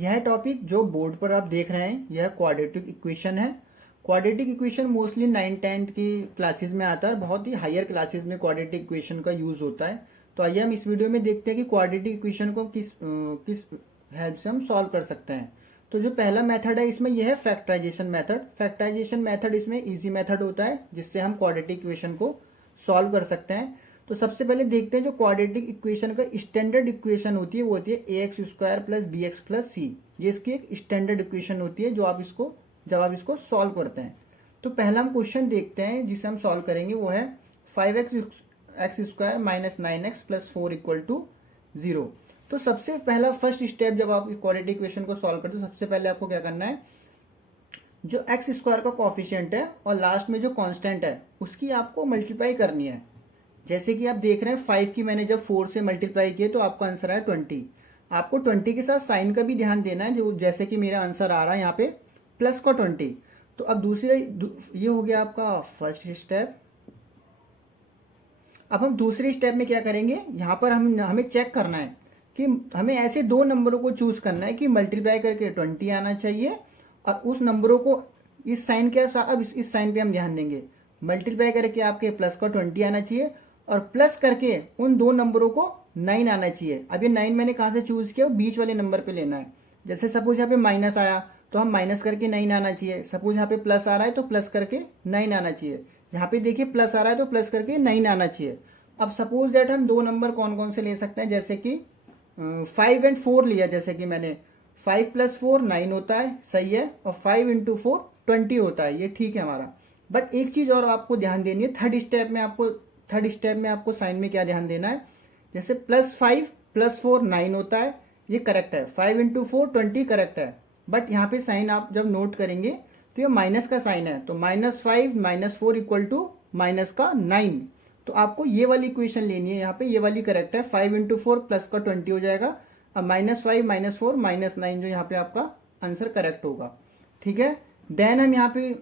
यह टॉपिक जो बोर्ड पर आप देख रहे हैं यह क्वाड्रेटिक इक्वेशन है। क्वाड्रेटिक इक्वेशन मोस्टली 9th-10th की क्लासेस में आता है, बहुत ही हायर क्लासेस में क्वाड्रेटिक इक्वेशन का यूज होता है। तो आइए हम इस वीडियो में देखते हैं कि क्वाड्रेटिक इक्वेशन को किस हेल्प से हम सॉल्व कर सकते हैं। तो जो पहला मेथड है इसमें यह है फैक्टराइजेशन मेथड। फैक्टराइजेशन मेथड इसमें इजी मेथड होता है जिससे हम क्वाड्रेटिक इक्वेशन को सॉल्व कर सकते हैं। तो सबसे पहले देखते हैं जो क्वाड्रेटिक इक्वेशन का स्टैंडर्ड इक्वेशन होती है वो होती है ax² प्लस bx प्लस सी। ये इसकी एक स्टैंडर्ड इक्वेशन होती है जो आप इसको जब आप इसको सॉल्व करते हैं। तो पहला हम क्वेश्चन देखते हैं जिसे हम सॉल्व करेंगे वो है 5x² minus 9x plus 4 equal to 0। तो सबसे पहला फर्स्ट स्टेप जब आप क्वाड्रेटिक इक्वेशन को सॉल्व करते हो सबसे पहले आपको क्या करना है, जो x² का कॉफिशिएंट है और लास्ट में जो कांस्टेंट है उसकी आपको मल्टीप्लाई करनी है। जैसे कि आप देख रहे हैं 5 की मैंने जब 4 से मल्टीप्लाई किए तो आपका आंसर आया 20। आपको 20 के साथ साइन का भी ध्यान देना है, जो जैसे कि मेरा आंसर आ रहा है यहाँ पे प्लस का 20। तो अब ये हो गया आपका फर्स्ट स्टेप। अब हम दूसरे स्टेप में क्या करेंगे, यहाँ पर हमें चेक करना है कि हमें ऐसे दो नंबरों को चूज करना है कि मल्टीप्लाई करके 20 आना चाहिए और उस नंबरों को इस साइन के साथ, अब इस साइन पे हम ध्यान देंगे, मल्टीप्लाई करके आपके प्लस का 20 आना चाहिए और प्लस करके उन दो नंबरों को 9 आना चाहिए। अब ये 9 मैंने कहाँ से चूज किया, बीच वाले नंबर पे लेना है। जैसे सपोज यहाँ पे माइनस आया तो हम माइनस करके 9 आना चाहिए। सपोज यहाँ पे प्लस आ रहा है तो प्लस करके 9 आना चाहिए। यहाँ पे देखिए प्लस आ रहा है तो प्लस करके 9 आना चाहिए। अब सपोज दैट हम दो नंबर कौन कौन से ले सकते हैं, जैसे कि 5 एंड 4 लिया। जैसे कि मैंने 5 प्लस 4 9 होता है, सही है, और 5 इंटू 4 20 होता है, ये ठीक है हमारा। बट एक चीज और आपको ध्यान देनी है, थर्ड स्टेप में आपको साइन में क्या ध्यान देना है। जैसे प्लस 5 प्लस 4 9 होता है, ये करेक्ट है। 5 इंटू 4 20 करेक्ट है। बट यहाँ पे साइन आप जब नोट करेंगे तो ये माइनस का साइन है, तो -5 -4 इक्वल टू माइनस का 9। तो आपको ये वाली इक्वेशन लेनी है, यहाँ पे ये वाली करेक्ट है। 5 इंटू 4 प्लस का 20 हो जाएगा। अब -5 -4 -9 जो यहाँ पे आपका आंसर करेक्ट होगा, ठीक है। देन हम यहाँ पे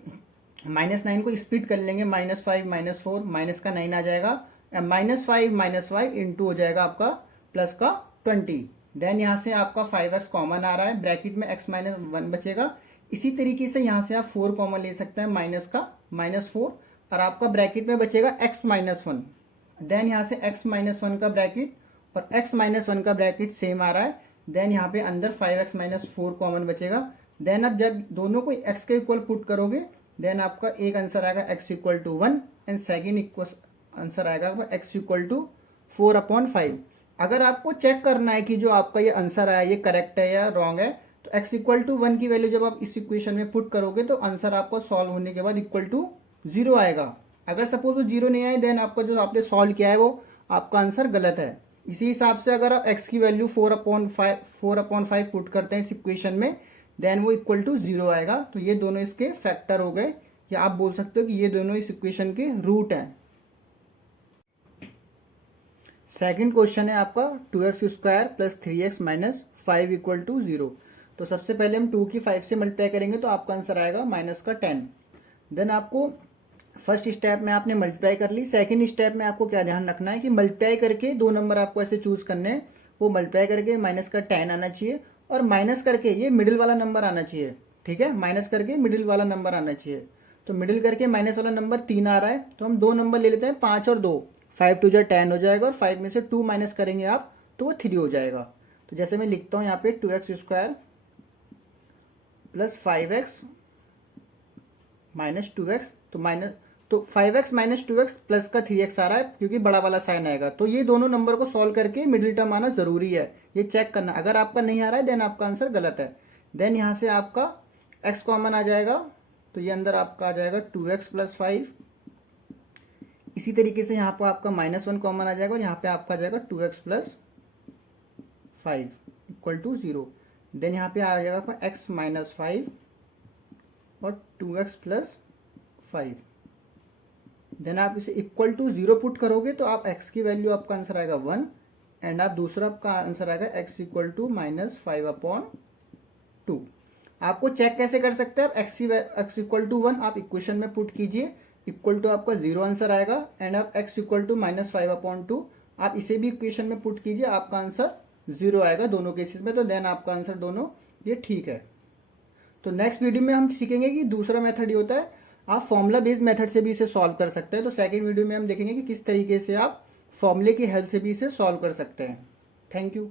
-9 को स्प्लिट कर लेंगे, -5 -4 माइनस का 9 आ जाएगा। -5 इंटू हो जाएगा आपका प्लस का 20। देन यहाँ से आपका 5x कॉमन आ रहा है, ब्रैकेट में x -1 बचेगा। इसी तरीके से यहाँ से आप 4 कॉमन ले सकते हैं, माइनस का -4 और आपका ब्रैकेट में बचेगा x -1। देन यहाँ से x -1 का ब्रैकेट और x -1 का ब्रैकेट सेम आ रहा है। देन यहाँ पे अंदर 5x -4 कॉमन बचेगा। देन अब जब दोनों को x के इक्वल पुट करोगे देन आपका एक आंसर आएगा x equal to 1 and second answer आएगा आपका x इक्वल टू 4/5। अगर आपको चेक करना है कि जो आपका ये आंसर आया ये करेक्ट है या रॉन्ग है, तो x इक्वल टू 1 की वैल्यू जब आप इस इक्वेशन में पुट करोगे तो आंसर आपका सॉल्व होने के बाद इक्वल टू 0 आएगा। अगर सपोज वो 0 नहीं आए देन आपका जो आपने सॉल्व किया है वो आपका आंसर गलत है। इसी हिसाब से अगर आप x की वैल्यू 4/5 पुट करते हैं इस इक्वेशन में देन वो इक्वल टू 0 आएगा। तो ये दोनों इसके फैक्टर हो गए, या आप बोल सकते हो कि ये दोनों इस इक्वेशन के रूट हैं। सेकंड क्वेश्चन है आपका 2x² plus 3x minus 5 equal to 0। तो सबसे पहले हम 2 की 5 से मल्टीप्लाई करेंगे तो आपका आंसर आएगा माइनस का 10। देन आपको फर्स्ट स्टेप में आपने मल्टीप्लाई कर ली। सेकंड स्टेप में आपको क्या ध्यान रखना है कि मल्टीप्लाई करके दो नंबर आपको ऐसे चूज करने हैं, वो मल्टीप्लाई करके माइनस का 10 आना चाहिए और माइनस करके ये मिडिल वाला नंबर आना चाहिए, ठीक है। माइनस करके मिडिल वाला नंबर आना चाहिए। तो मिडिल करके माइनस वाला नंबर 3 आ रहा है, तो हम दो नंबर ले लेते हैं 5 और 2। 5 2 10 हो जाएगा और 5 में से 2 माइनस करेंगे आप तो वो 3 हो जाएगा। तो जैसे मैं लिखता हूँ यहाँ पे 2x² plus 5x minus 2x, तो 5x माइनस 2x प्लस का 3x आ रहा है क्योंकि बड़ा वाला साइन आएगा। तो ये दोनों नंबर को सॉल्व करके मिडिल टर्म आना जरूरी है, ये चेक करना। अगर आपका नहीं आ रहा है देन आपका आंसर गलत है। देन यहाँ से आपका x कॉमन आ जाएगा, तो ये अंदर आपका आ जाएगा 2x प्लस 5। इसी तरीके से यहाँ पर आपका -1 कॉमन आ जाएगा और यहाँ पे आपका आ जाएगा 2x plus 5 equal to 0। Then यहाँ पे आ जाएगा आपका x -5 और 2x प्लस 5। देन आप इसे इक्वल टू 0 पुट करोगे तो आप x की वैल्यू आपका आंसर आएगा 1 एंड आप दूसरा आपका आंसर आएगा x इक्वल टू -5/2। आपको चेक कैसे कर सकते हैं, x इक्वल टू 1 आप इक्वेशन में पुट कीजिए, इक्वल टू आपका 0 आंसर आएगा एंड आप x इक्वल टू -5/2 आप इसे भी इक्वेशन में पुट कीजिए, आपका आंसर 0 आएगा दोनों केसेस में। तो देन आपका आंसर दोनों ये ठीक है। तो नेक्स्ट वीडियो में हम सीखेंगे कि दूसरा मेथड ये होता है, आप फॉर्मूला बेस्ड मेथड से भी इसे सॉल्व कर सकते हैं। तो सेकंड वीडियो में हम देखेंगे कि किस तरीके से आप फॉर्मूले की हेल्प से भी इसे सॉल्व कर सकते हैं। Thank you.